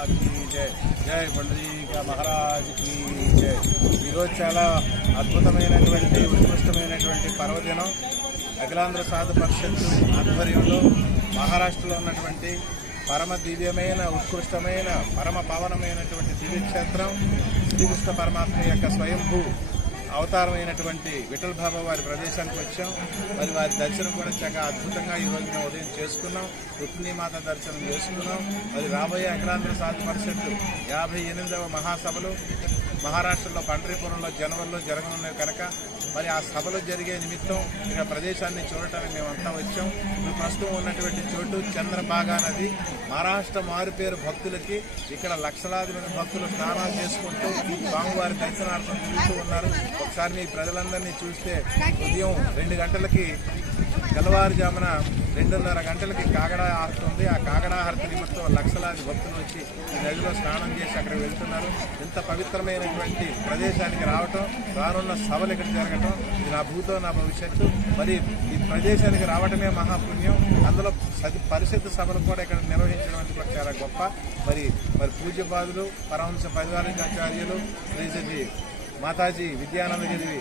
మాతా key జయ జై పండుగ Maharaj key జై ఈరోజు చాలా అద్భుతమైనటువంటి ఉత్కృష్టమైనటువంటి పర్వదినం అఖిలాంధ్ర సాధు పరిషత్తు ఆధ్వర్యంలో మహారాష్ట్రలో ఉన్నటువంటి పరమ దివ్యమైన ఉత్కృష్టమైన పరమ పవనమైనటువంటి దివ్యక్షేత్రం శ్రీకృష్ణ పరమాత్మ యొక్క స్వయంభూ అవతారమైనటువంటి విఠల్ బాబా వారి ప్రదేశానికి వచ్చాం. మరి వారి దర్శనం కూడా చాలా అద్భుతంగా ఈ రోజు మేము ఉదయం చేసుకున్నాం. రుక్మిణీమాత దర్శనం చేసుకున్నాం. మరి రాబోయే అఖిలాంధ్ర సాధు పరిషత్తు యాభై ఎనిమిదవ మహాసభలు మహారాష్ట్రలో పండ్రీపురంలో జనవరిలో జరగనున్నాయి కనుక మరి ఆ సభలు జరిగే నిమిత్తం ఇక ప్రదేశాన్ని చూడటానికి మేమంతా వచ్చాం. ఇప్పుడు ప్రస్తుతం ఉన్నటువంటి చోటు చంద్రబాగా నది. మహారాష్ట్ర మారుపేరు భక్తులకి ఇక్కడ లక్షలాది మంది భక్తులు స్నానాలు చేసుకుంటూ స్వామివారి దర్శనార్థం తిరుగుతూ ఉన్నారు. ఒకసారి మీ ప్రజలందరినీ చూస్తే ఉదయం రెండు గంటలకి తెల్లవారుజామున రెండున్నర గంటలకి కాగడ ఆరుతుంది. ఉంది ఆ కాగడ హారతి నిమిత్తం లక్షలాది భక్తులు వచ్చి నదిలో స్నానం చేసి అక్కడ వెళ్తున్నారు. ఇంత పవిత్రమైనటువంటి ప్రదేశానికి రావటం రానున్న సభలు ఇక్కడ జరగటం ఇది నా భూతో నా భవిష్యత్తు. మరి ఈ ప్రదేశానికి రావటమే మహాపుణ్యం. అందులో సది పరిషత్ సభలు కూడా ఇక్కడ నిర్వహించడం కూడా చాలా గొప్ప. మరి మరి పూజ్యపాదులు పరమహంస పరివారాచార్యులు శ్రీ మాతాజీ విద్యానందగిరి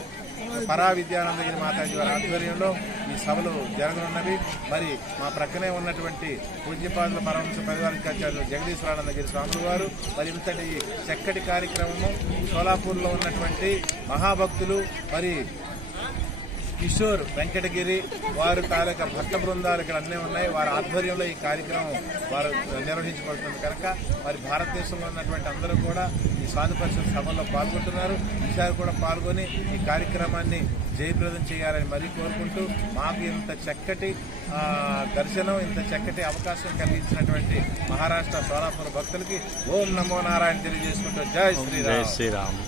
పరా విద్యానందగిరి మాతాజీ వారి ఆధ్వర్యంలో ఈ సభలు జరగనున్నవి. మరి మా ప్రక్కనే ఉన్నటువంటి పూజ్యపాదుల పరమహంస పరివారాచార్యులు జగదీశ్వరానందగిరి స్వాములు వారు మరి ఇంతటి చక్కటి కార్యక్రమము సోలాపూర్లో ఉన్నటువంటి మహాభక్తులు మరి కిషోర్ వెంకటగిరి వారు తాలూకా భక్త బృందాలు ఇక్కడ అన్నీ ఉన్నాయి. వారి ఆధ్వర్యంలో ఈ కార్యక్రమం వారు నిర్వహించబడుతుంది కనుక మరి భారతదేశంలో ఉన్నటువంటి అందరూ కూడా ఈ పరిషత్ సభల్లో పాల్గొంటున్నారు. ఈసారి కూడా పాల్గొని ఈ కార్యక్రమాన్ని జయప్రదం చేయాలని మరీ కోరుకుంటూ మాకు ఇంత చక్కటి దర్శనం ఇంత చక్కటి అవకాశం కలిగించినటువంటి మహారాష్ట్ర సోలాపూర్ భక్తులకి ఓం నమో నారాయణ తెలియజేసుకుంటూ జై జై శ్రీరామ్ శ్రీరామ్.